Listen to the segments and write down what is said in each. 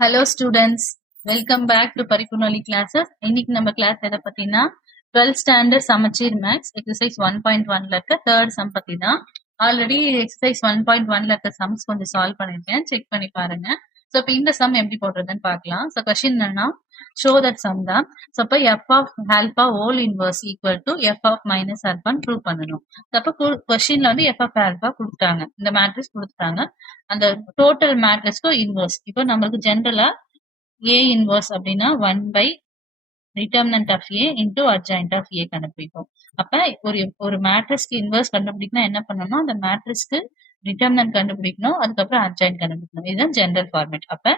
Hello students, welcome back to Paripunali classes. இன்னைக்கு நம்ம class எதை பத்தினா 12th standard சமச்சீர் மேக்ஸ் எக்ஸசைஸ் 1.1ல இருக்க தேர்ட் சம் பத்தி தான். ஆல்ரெடி எக்ஸசைஸ் 1.1ல இருக்க சம்ஸ் கொஞ்சம் சால்வ் பண்ணிருக்கேன், செக் பண்ணி பாருங்க. ஸோ இப்போ இந்த சம் எப்படி போடுறதுன்னு பார்க்கலாம். ஸோ கொஸ்டின் என்னன்னா ஷோ தட் சம் தான். ஸோ இப்போ f of alpha whole inverse equal to f of minus ஆல்பான்னு ப்ரூவ் பண்ணணும். அப்போ கொஸ்டின்ல வந்து எஃப் ஆஃப் ஆல்பா கொடுத்தாங்க, இந்த மேட்ரிக்ஸ் கொடுத்துட்டாங்க. அந்த டோட்டல் மேட்ரிக்ஸ்க்கு இன்வர்ஸ். இப்போ நம்மளுக்கு ஜென்ரலா ஏ இன்வர்ஸ் அப்படின்னா 1 by determinant of A into adjoint of A கண்டுபிடிப்போம். அப்ப ஒரு மேட்ரிக்ஸ்க்கு இன்வர்ஸ் கண்டுபிடிக்கணும் என்ன பண்ணணும், அந்த மேட்ரிக்ஸ்க்கு டிட்டர்மினன்ட் கண்டுபிடிக்கணும், அதுக்கப்புறம் அட்ஜாயிண்ட் கண்டுபிடிக்கணும். இதுதான் ஜெனரல் ஃபார்மேட். அப்ப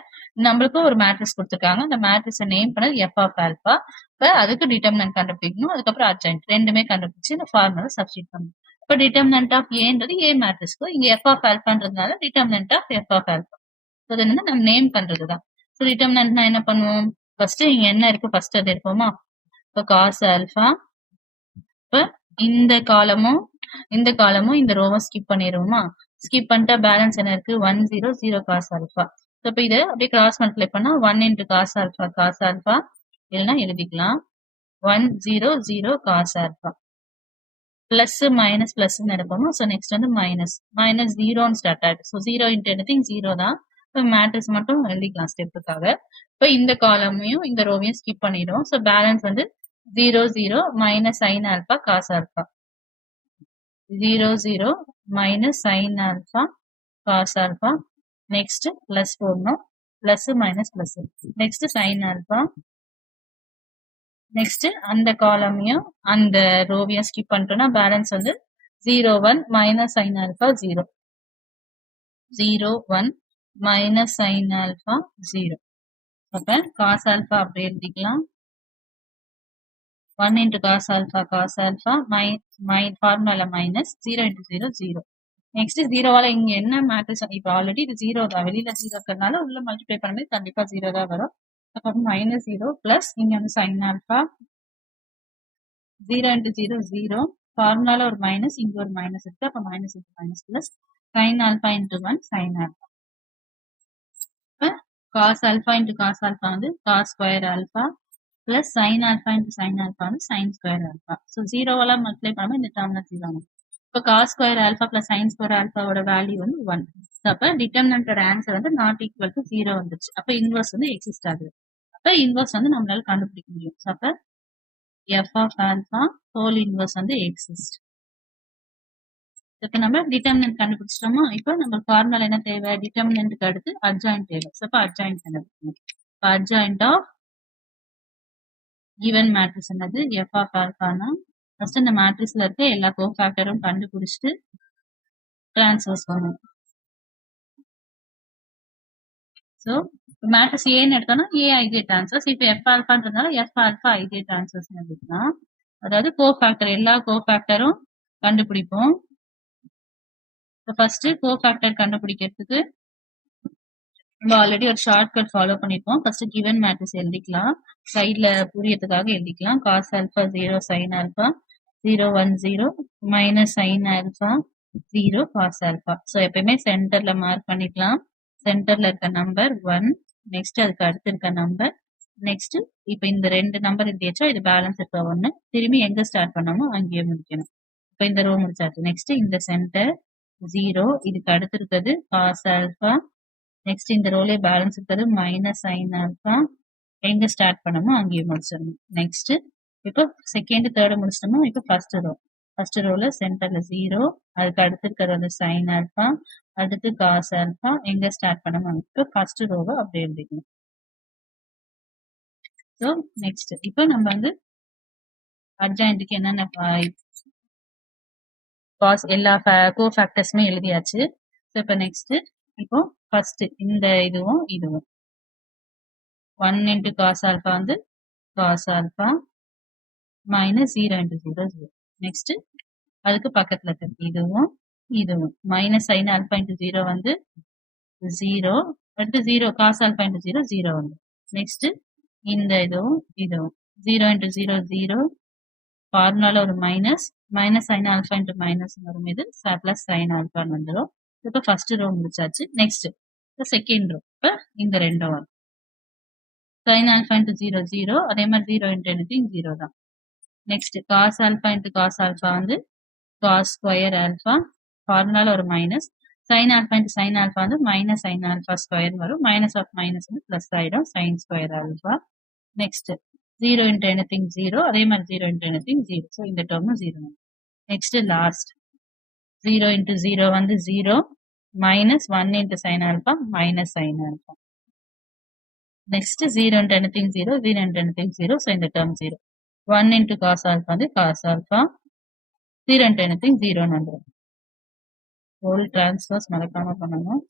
நம்மளுக்கு ஒரு மேட்ரிக்ஸ் கொடுத்துருக்காங்க, அந்த மேட்ரிக்ஸை நேம் பண்ணது எஃப் ஆஃப் ஆல்பா. இப்ப அதுக்கு டிட்டர்மினன்ட் கண்டுபிடிக்கணும், அதுக்கப்புறம் அட்ஜாயிண்ட் ரெண்டுமே கண்டுபிடிச்சு இந்த ஃபார்முலா சப்ஸ்டிட் பண்ணணும். இப்ப டிட்டர்மினன்ட் ஆஃப் ஏன்றது ஏ மேட்ரிக்ஸ்க்கு, இங்க எஃப் ஆஃப் ஆல்பான்றதுனால determinant of f of alpha. அது என்னன்னா நம்ம நேம் பண்றதுதான். ஸோ டிட்டர்மினன்ட்னா என்ன பண்ணுவோம், ஃபர்ஸ்ட் இங்க என்ன இருக்கு ஃபர்ஸ்ட் அது எடுப்போமா. இப்போ காஸ் ஆல்பா, இப்போ இந்த காலமும் இந்த ரோவும் ஸ்கிப் பண்ணிடுவோமா. ஸ்கிப் பண்ணிட்டா பேலன்ஸ் என்ன இருக்கு 1 0 0 காஸ் ஆல்பா. ஸோ இப்போ இதை அப்படியே கிராஸ் மல்டிப்ளை பண்ணா 1 இன்டு காஸ் ஆல்பா இல்லைன்னா எழுதிக்கலாம் 1 0 0 cos alpha. Plus minus plus எடுப்போமா. ஸோ நெக்ஸ்ட் வந்து மைனஸ் ஜீரோன்னு ஸ்டார்ட் ஆயிடுது. ஸோ 0 இன்ட்டு எனிதிங் 0 தான். இப்போ மேட்ரிக்ஸ் மட்டும் எழுதிக்கலாம் ஸ்டெப்புக்காக. இப்போ இந்த காலமையும் இந்த ரோவையும் ஸ்கிப் பண்ணிடும். ஸோ பேலன்ஸ் வந்து 0 0 minus sine alpha cos alpha, 0 0 minus sine alpha cos alpha. Next plus போடணும், plus minus plus, next sine alpha. Next அந்த காலமையும் அந்த ரோவையும் ஸ்கிப் பண்ணிட்டோம்னா பேலன்ஸ் வந்து 0 1 minus sine alpha 0, 0 1 minus sine alpha 0. அப்ப காஸ் ஆல்பா அப்படியே எழுதிக்கலாம் 1 இன்டு காஸ் ஆல்பா ஃபார்முலால மைனஸ் 0 இன்டு 0 0. நெக்ஸ்ட் ஜீரோவால இங்க என்ன மேட்ரிக்ஸ், இப்போ ஆல்ரெடி இது 0 தான், வெளியில 0 இருக்கிறதுனால உள்ள மல்டிப்ளை பண்ணும்போது கண்டிப்பா 0 தான் வரும். அப்ப மைனஸ் 0 பிளஸ் இங்க வந்து சைன் ஆல்பா 0 இன்டு 0 0, ஃபார்முலால ஒரு மைனஸ், இங்க ஒரு மைனஸ் இருக்கு, அப்ப minus into minus plus sine alpha into 1 sine alpha. Cos alpha into cos alpha வந்து cos square alpha plus sine alpha into sine alpha வந்து சைன் ஸ்கொயர் ஆல்பா. ஸோ ஜீரோவெல்லாம் multiply பண்ணும்போது இந்த டேர்ம்ல 0 ஆகும். இப்போ cos square alpha plus sine square ஆல்பாவோட value வந்து 1. அப்ப டிட்டர்மினன்டோட ஆன்சர் வந்து நாட் ஈக்குவல் டு 0 வந்துச்சு. அப்ப இன்வர்ஸ் வந்து எக்ஸிஸ்ட் ஆகுது. அப்ப இன்வர்ஸ் வந்து நம்மளால கண்டுபிடிக்க முடியும். அப்ப F of alpha whole inverse வந்து எக்ஸிஸ்ட். இப்போ நம்ம டிட்டர்மினன்ட் கண்டுபிடிச்சிட்டோமா. இப்போ நம்ம ஃபார்முலா என்ன தேவை, டிட்டர்மினன்ட்க்கு அடுத்து அட்ஜாயிண்ட் தேவை. அப்ப அட்ஜாயிண்ட் கண்டுபிடிக்கணும். இப்போ அட்ஜாயிண்ட் ஆஃப் given மேட்ரிக்ஸ் என்னது எஃப் ஆஃப் ஆல்பானா, ஃபர்ஸ்ட் இந்த மேட்ரிக்ஸ்ல இருக்க எல்லா கோஃபேக்டரும் கண்டுபிடிச்சிட்டு டிரான்ஸ்ஃபர்ஸ் பண்ணணும். ஸோ மேட்ரிக்ஸ் ஏன்னு எடுத்தோம்னா ஏ ஐஜே டிரான்ஸ்ஃபர்ஸ். இப்போ எஃப் ஆல்பான்றதுனால எஃப் ஆல்பா ஐஜே டிரான்ஸ்ஃபர்ஸ் எடுத்துக்கலாம். அதாவது கோஃபேக்டர் எல்லா கோஃபேக்டரும் கண்டுபிடிப்போம். ஃபர்ஸ்ட் கோஃபேக்டர் கண்டுபிடிக்கிறதுக்கு நம்ம ஆல்ரெடி ஒரு ஷார்ட் கட் ஃபாலோ பண்ணிருப்போம். ஃபர்ஸ்ட் கிவன் மேட்ரிக்ஸ் எழுதிக்கலாம், சைட்ல புரியறதுக்காக எழுதிக்கலாம். Cos alpha 0 sine alpha 0 1 0 minus sine alpha 0 cos alpha. So எப்பயுமே சென்டர்ல மார்க் பண்ணிக்கலாம். சென்டர்ல இருக்க நம்பர் 1, நெக்ஸ்ட் அதுக்கு அடுத்து இருக்க நம்பர், நெக்ஸ்ட் இப்போ இந்த ரெண்டு நம்பர் எழுதியாச்சா, இது பேலன்ஸ் இருக்க 1, திரும்பி எங்க ஸ்டார்ட் பண்ணாமோ அங்கேயே முடிக்கணும். இப்போ இந்த ரோ முடிச்சாச்சு. நெக்ஸ்ட் இந்த சென்டர் 0, இதுக்கு அடுத்து இருக்கிறது காஸ் ஆல்பா, நெக்ஸ்ட் இந்த ரோலே பேலன்ஸ் இருக்கிறது மைனஸ் சைன் ஆல்பா, எங்க ஸ்டார்ட் பண்ணமோ அங்கேயே முடிச்சிடணும். நெக்ஸ்ட் இப்போ செகண்ட் தேர்டு முடிச்சிட்டோமோ. இப்போ ஃபர்ஸ்ட் ரோல சென்டர்ல 0, அதுக்கு அடுத்து இருக்கிறது வந்து சைன் ஆல்பா, அடுத்து காஸ் ஆல்பா, எங்க ஸ்டார்ட் பண்ணமோ இப்போ ஃபர்ஸ்ட் ரோவை அப்படியே எழுதிக்கணும். ஸோ நெக்ஸ்ட் இப்போ நம்ம வந்து அட்ஜாயிண்ட்டுக்கு என்னென்ன காஸ் எல்லா கோஃபேக்டர்ஸுமே எழுதியாச்சு. ஸோ இப்போ நெக்ஸ்ட் இப்போ ஃபர்ஸ்ட் இந்த இதுவும் 1 இன்டு காஸ் ஆல்பா வந்து cos alpha minus 0 into 0 0. Next அதுக்கு பக்கத்துல இருக்கு இதுவும் மைனஸ் சைன் ஆல்பா இன்டு 0 வந்து 0, அடுத்து 0 காஸ் ஆல்பா இன்டு 0 0 வந்து. நெக்ஸ்ட் இந்த இதுவும் 0 இன்டு 0 0, ஃபார்முலால ஒரு minus sine alpha into minus வரும், இது பிளஸ் சைன் ஆல்பான்னு வந்துடும். இப்போ ஃபர்ஸ்ட் ரோ முடிச்சாச்சு. நெக்ஸ்ட் செகண்ட் ரோ, இப்போ இந்த ரெண்டும் வரும். sin alpha into 0 0, அதே மாதிரி 0 into anything 0 தான். Next cos alpha into cos alpha வந்து cos square alpha, ஃபார்முலால ஒரு minus. sin alpha into sin alpha வந்து மைனஸ் sin alpha ஸ்கொயர் வரும். மைனஸ் ஆஃப் மைனஸ் வந்து பிளஸ் ஆயிடும், sin square alpha. Next 0 into anything 0, அதே மாதிரி 0 into anything 0. So இந்த டேர்மும் 0. Next last 0 into 0 வந்து 0, minus 1 into sin alpha, minus sin alpha. Next 0 into anything 0, 0 into anything 0, so in the term 0. 1 into cos alpha வந்து cos alpha, 0 into anything 0 வந்துரும். whole transfers மறக்காம பண்ணணும்.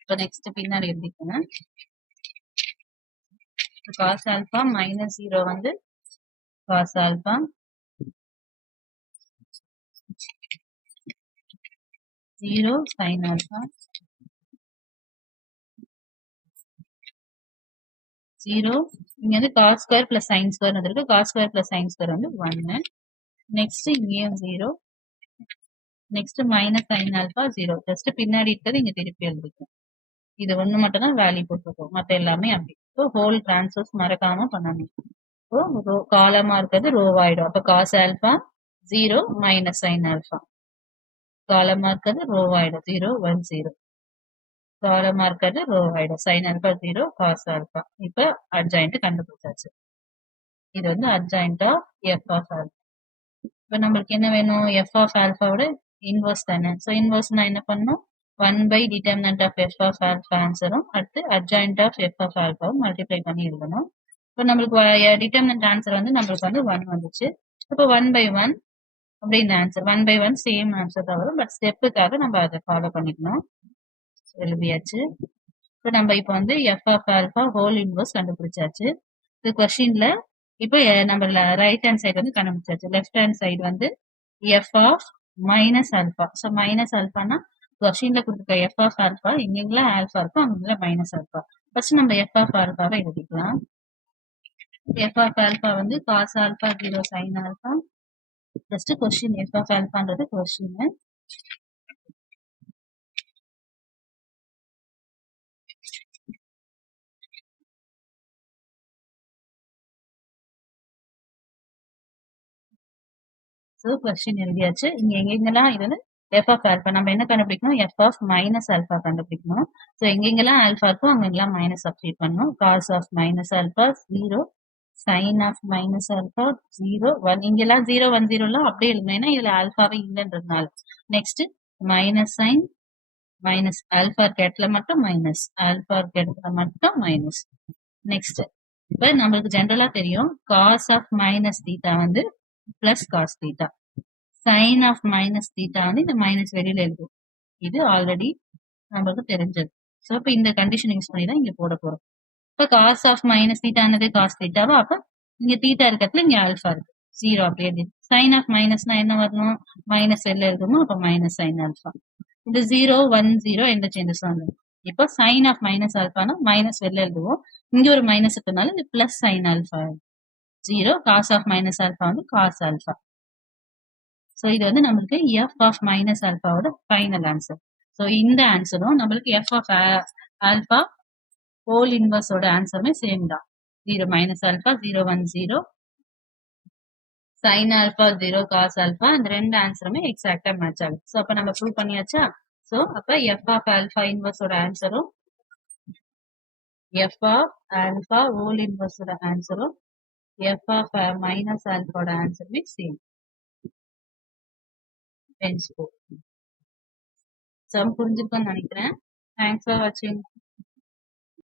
இப்போ next பின்னாடி எழுதிக்கணும். cos alpha minus 0 வந்து cos alpha, 0 sin alpha, 0 இங்க வந்து cos square plus sin square வந்துருக்கு. cos square plus sin square வந்து 1. நெக்ஸ்ட் இங்கேயும் 0. Next minus sin alpha 0. Just பின்னாடி இருக்கிறது இங்க திருப்பி எழுதிக்கும். இது ஒண்ணு மட்டும் தான் வேல்யூ போட்டுருக்கோம், மற்ற எல்லாமே அப்படி. ஸோ ஹோல் டிரான்ஸ்ஃபர்ஸ் மறக்காம பண்ணணும். ஸோ காலமா இருக்கிறது ரோவ் ஆயிடும். அப்போ cos alpha 0 minus sin alpha. காலமா இருக்கிறது ரோவ் ஆயிடும், 0 1 0. காலமா இருக்கிறது ரோவ் ஆயிடும், sin alpha 0 cos alpha. இப்போ அட்ஜாயிண்ட் கண்டுபிடிச்சாச்சு. இது வந்து adjoint of f of alpha. இப்போ நம்மளுக்கு என்ன வேணும், f of alphaவோட இன்வர்ஸ் தானே. ஸோ இன்வர்ஸ்னா என்ன பண்ணணும், 1 by determinant of f of alpha ஆன்சரும் அடுத்து adjoint of f of alpha multiply பண்ணி எழுதணும். இப்போ நம்மளுக்கு டிட்டர்மினன்ட் ஆன்சர் வந்து நம்மளுக்கு வந்து 1 வந்துச்சு. இப்போ 1 by 1 அப்படின்னு ஆன்சர், 1 by 1 சேம் ஆன்சர் தான் வரும். பட் ஸ்டெப்புக்காக நம்ம அதை ஃபாலோ பண்ணிக்கணும். எழுதியாச்சு. இப்போ நம்ம இப்போ வந்து f of alpha whole inverse கண்டுபிடிச்சாச்சு. இது கொஸ்டின்ல இப்போ நம்ம ரைட் ஹேண்ட் சைடு வந்து கண்டுபிடிச்சாச்சு. லெஃப்ட் ஹேண்ட் சைடு வந்து f of minus alpha. So minus ஆல்பானா கொஸ்டின்ல கொடுத்துருக்க f of alpha எங்கெங்கெல்லாம் ஆல்பா இருக்கோ அங்கெல்லாம் மைனஸ் ஆல்பா. ஃபர்ஸ்ட் நம்ம f of alphaவை எழுதிக்கலாம். f of alpha வந்து cos alpha 0 sin alpha. Just question f of alphaன்றது கொஸ்டின். ஸோ கொஸ்டின் எழுதியாச்சு. இங்க எங்கெங்கெல்லாம் இது வந்து f of alpha நம்ம என்ன கண்டுபிடிக்கணும், f of minus alpha கண்டுபிடிக்கணும். ஸோ எங்கெங்கெல்லாம் ஆல்பா இருக்கோ அங்கெல்லாம் மைனஸ் சப்ஸ்டிட் பண்ணணும். cos of minus alpha 0, sin of minus alpha 0 1. இங்கெல்லாம் 0 1 0 அப்படியே எழுதணும், ஏன்னா இதுல ஆல்பாவே இல்லைன்றதுனால. Next minus sine minus, alpha இருக்க இடத்துல மட்டும் மைனஸ், ஆல்பா இருக்க இடத்துல மட்டும் மைனஸ். நெக்ஸ்ட் இப்போ நம்மளுக்கு ஜென்ரலா தெரியும் cos of minus theta வந்து plus cos theta, sine of minus theta வந்து இந்த மைனஸ் வெளியில எழுதும். இது ஆல்ரெடி நம்மளுக்கு தெரிஞ்சது. ஸோ இப்போ இந்த கண்டிஷன் யூஸ் பண்ணி தான் இங்க போட போறோம். இப்போ காஸ் ஆஃப் மைனஸ் தீட்டானது காஸ் தீட்டாவா, அப்ப இங்க தீட்டா இருக்கிறதுல இங்க ஆல்பா இருக்கு, 0 அப்படியே எழுதி. சைன் ஆஃப் மைனஸ்னா என்ன வரணும், மைனஸ் வெளில எழுதணும், அப்போ மைனஸ் சைன் ஆல்பா. இந்த 0 1 0 எந்த சேஞ்சஸ் வந்துடும். இப்போ சைன் ஆஃப் மைனஸ் ஆல்பானா மைனஸ் வெளில எழுதுவோம், இங்க ஒரு மைனஸ் இருக்கனால இது plus sine alpha 0. Cos of minus alpha வந்து காஸ் ஆல்பா. ஸோ இது வந்து நம்மளுக்கு f of மைனஸ் ஆல்பாவோட ஃபைனல் ஆன்சர். ஸோ இந்த ஆன்சரும் நம்மளுக்கு f of ஆல்பா ஹோல் இன்வர்ஸோட ஆன்சருமே சேம் தான். 0 minus alpha 0 1 0, sine alpha 0 cos alpha, இந்த ரெண்டு ஆன்சருமே எக்ஸாக்டா மேட்ச் ஆகுது. ஸோ அப்போ நம்ம ப்ரூவ் பண்ணியாச்சா. ஸோ அப்போ f of ஆல்பா இன்வர்ஸோட ஆன்சரும் f of ஆல்பா ஹோல் இன்வர்ஸோட ஆன்சரும் f of மைனஸ் ஆல்பாவோட ஆன்சருமே சேம். சம் புரிஞ்சுக்கணும்னு நினைக்கிறேன். தேங்க்ஸ் ஃபார் வாட்சிங்.